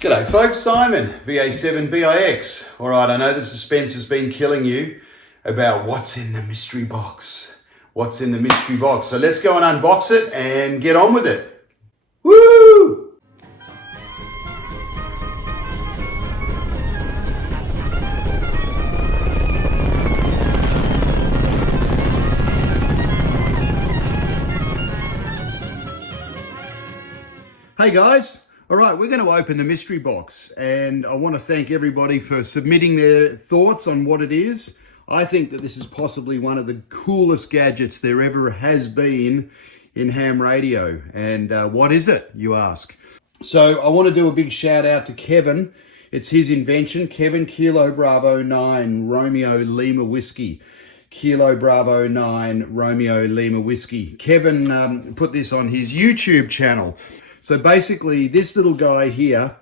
G'day folks, Simon, VA7BIX. Alright, I know the suspense has been killing you about what's in the mystery box. What's in the mystery box? So let's go and unbox it and get on with it. Woo! Hey guys. All right, we're going to open the mystery box, and I want to thank everybody for submitting their thoughts on what it is. I think that this is possibly one of the coolest gadgets there ever has been in ham radio. And what is it, you ask? So I want to do a big shout out to Kevin. It's his invention, Kevin Kilo Bravo 9 Romeo Lima Whiskey. Kilo Bravo 9 Romeo Lima Whiskey. Kevin put this on his YouTube channel. So basically, this little guy here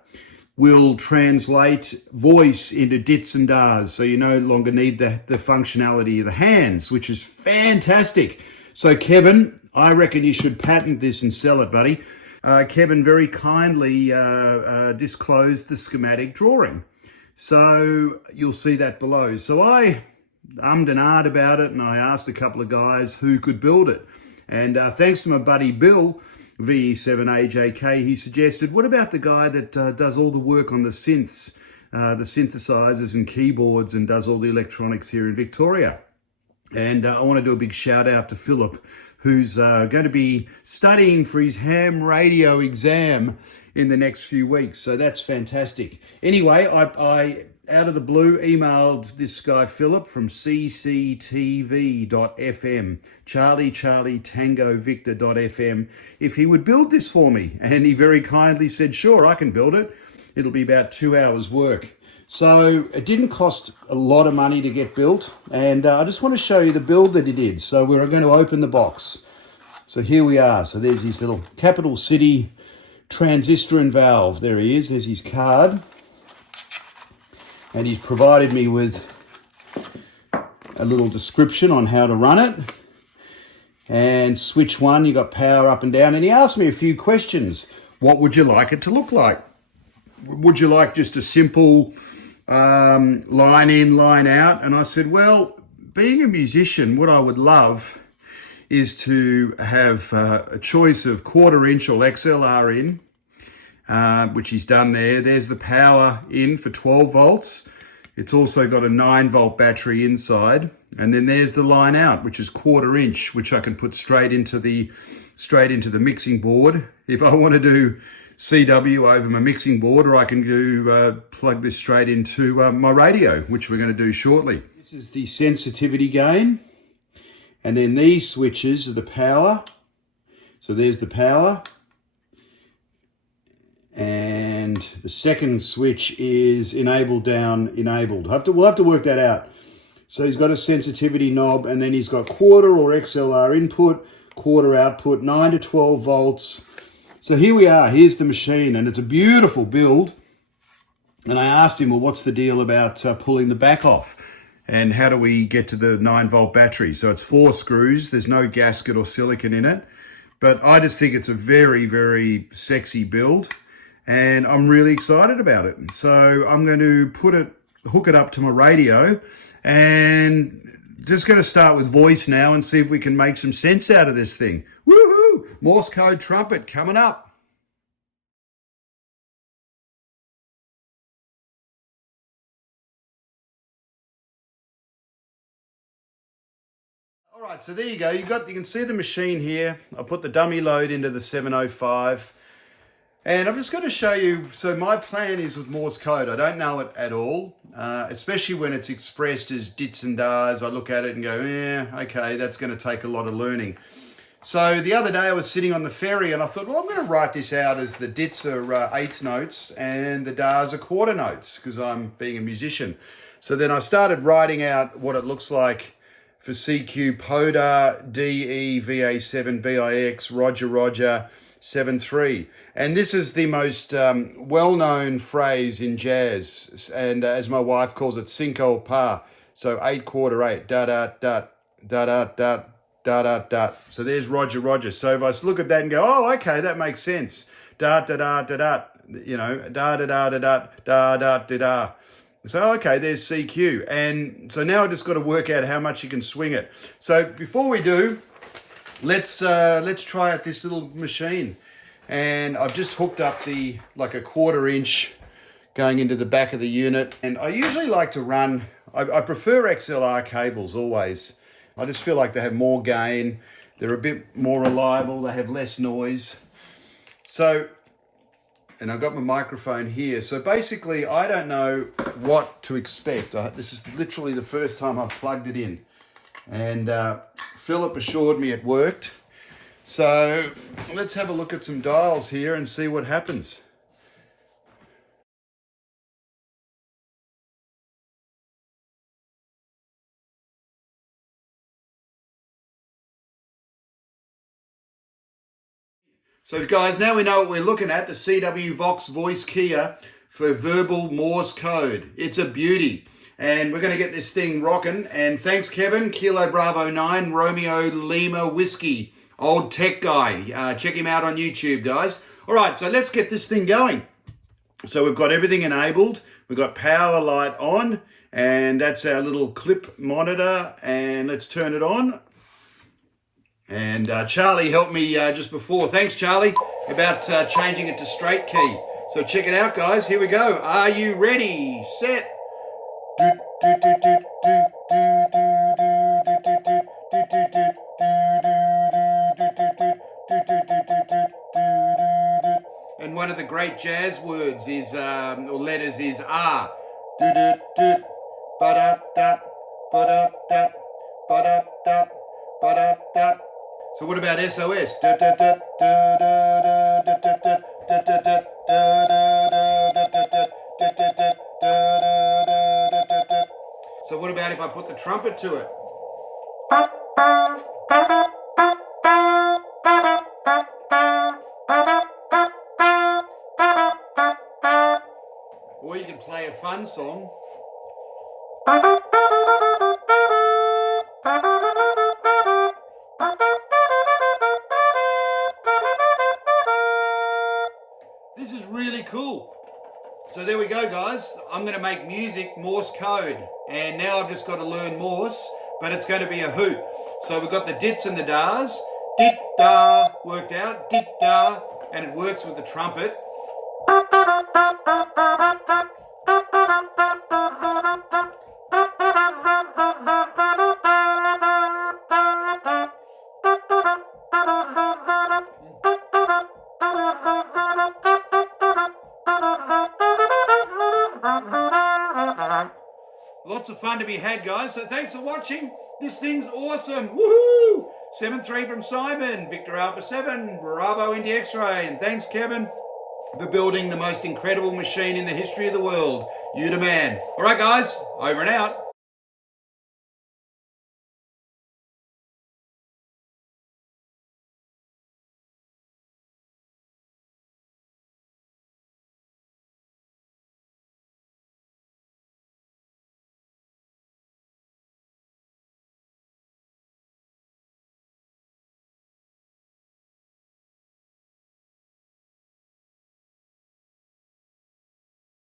will translate voice into dits and dars. So you no longer need the functionality of the hands, which is fantastic. So Kevin, I reckon you should patent this and sell it, buddy. Kevin very kindly disclosed the schematic drawing. So you'll see that below. So I ummed and ahed about it, and I asked a couple of guys who could build it. And thanks to my buddy Bill, VE7AJK, he suggested, what about the guy that does all the work on the synths, the synthesizers and keyboards, and does all the electronics here in Victoria? And I want to do a big shout out to Philip, who's going to be studying for his ham radio exam in the next few weeks. So that's fantastic. Anyway, I out of the blue emailed this guy Philip from CCTV.fm, Charlie Tango Victor.fm, if he would build this for me. And he very kindly said, sure, I can build it. It'll be about 2 hours work. So it didn't cost a lot of money to get built. And I just want to show you the build that he did. So we're going to open the box. So here we are. So there's his little Capital City transistor and valve. There he is. There's his card. And he's provided me with a little description on how to run it. And switch 1, you got power up and down. And he asked me a few questions. What would you like it to look like? Would you like just a simple line in, line out? And I said, well, being a musician, what I would love is to have a choice of 1/4 inch or XLR in, which he's done there. There's the power in for 12 volts. It's also got a 9-volt battery inside. And then there's the line out, which is 1/4 inch, which I can put straight into the mixing board. If I want to do CW over my mixing board, or I can do plug this straight into my radio, which we're going to do shortly. This is the sensitivity gain. And then these switches are the power. So there's the power. And the second switch is enable down, enabled. We'll have to work that out. So he's got a sensitivity knob, and then he's got 1/4 or XLR input, 1/4 output, 9 to 12 volts. So here we are. Here's the machine, and it's a beautiful build. And I asked him, well, what's the deal about pulling the back off? And how do we get to the 9-volt battery? So it's 4 screws. There's no gasket or silicon in it. But I just think it's a very, very sexy build. And I'm really excited about it. So I'm going to hook it up to my radio, and just going to start with voice now and see if we can make some sense out of this thing. Woohoo! Morse code trumpet coming up. All right, so there you go. You can see the machine here. I put the dummy load into the 705. And I'm just going to show you, so my plan is with Morse code. I don't know it at all, especially when it's expressed as dits and dars. I look at it and go, okay, that's going to take a lot of learning. So the other day I was sitting on the ferry and I thought, well, I'm going to write this out as the dits are 1/8 notes and the dars are 1/4 notes, because I'm being a musician. So then I started writing out what it looks like for CQ, PODA, DE, VA7, BIX, Roger, 7/3. And this is the most well-known phrase in jazz, and as my wife calls it, cinco par. So 8/4/8, da-da-da, da-da-da, da-da-da. So there's Roger. So if I look at that and go, oh, okay, that makes sense. Da-da-da-da-da. you know, da da da da da da da da da. So, okay, there's CQ. And so now I just got to work out how much you can swing it. So before we do, let's try out this little machine. And I've just hooked up like a 1/4 inch going into the back of the unit. And I usually like to run, I prefer XLR cables always. I just feel like they have more gain. They're a bit more reliable. They have less noise. So, and I've got my microphone here. So basically, I don't know what to expect. This is literally the first time I've plugged it in. And Philip assured me it worked. So let's have a look at some dials here and see what happens. So guys, now we know what we're looking at, the CWvox Voice Keyer for verbal Morse code. It's a beauty. And we're going to get this thing rocking. And thanks, Kevin, Kilo Bravo 9, Romeo Lima Whiskey, old tech guy. Check him out on YouTube, guys. All right, so let's get this thing going. So we've got everything enabled. We've got power light on, and that's our little clip monitor. And let's turn it on. And Charlie helped me just before. Thanks, Charlie, about changing it to straight key. So check it out, guys. Here we go. Are you ready? Set. And one of the great jazz words is, or letters is R. So what about SOS? So what about if I put the trumpet to it? Or you can play a fun song. This is really cool. So there we go, guys. I'm going to make music Morse code. And now I've just got to learn Morse, but it's going to be a hoot. So we've got the dits and the dars. Dit, da, worked out. Dit, da, and it works with the trumpet. Lots of fun to be had, guys. So thanks for watching. This thing's awesome. Woohoo! 7-3 from Simon. Victor Alpha 7. Bravo Indy X-Ray. And thanks, Kevin, for building the most incredible machine in the history of the world. You the man. All right, guys. Over and out.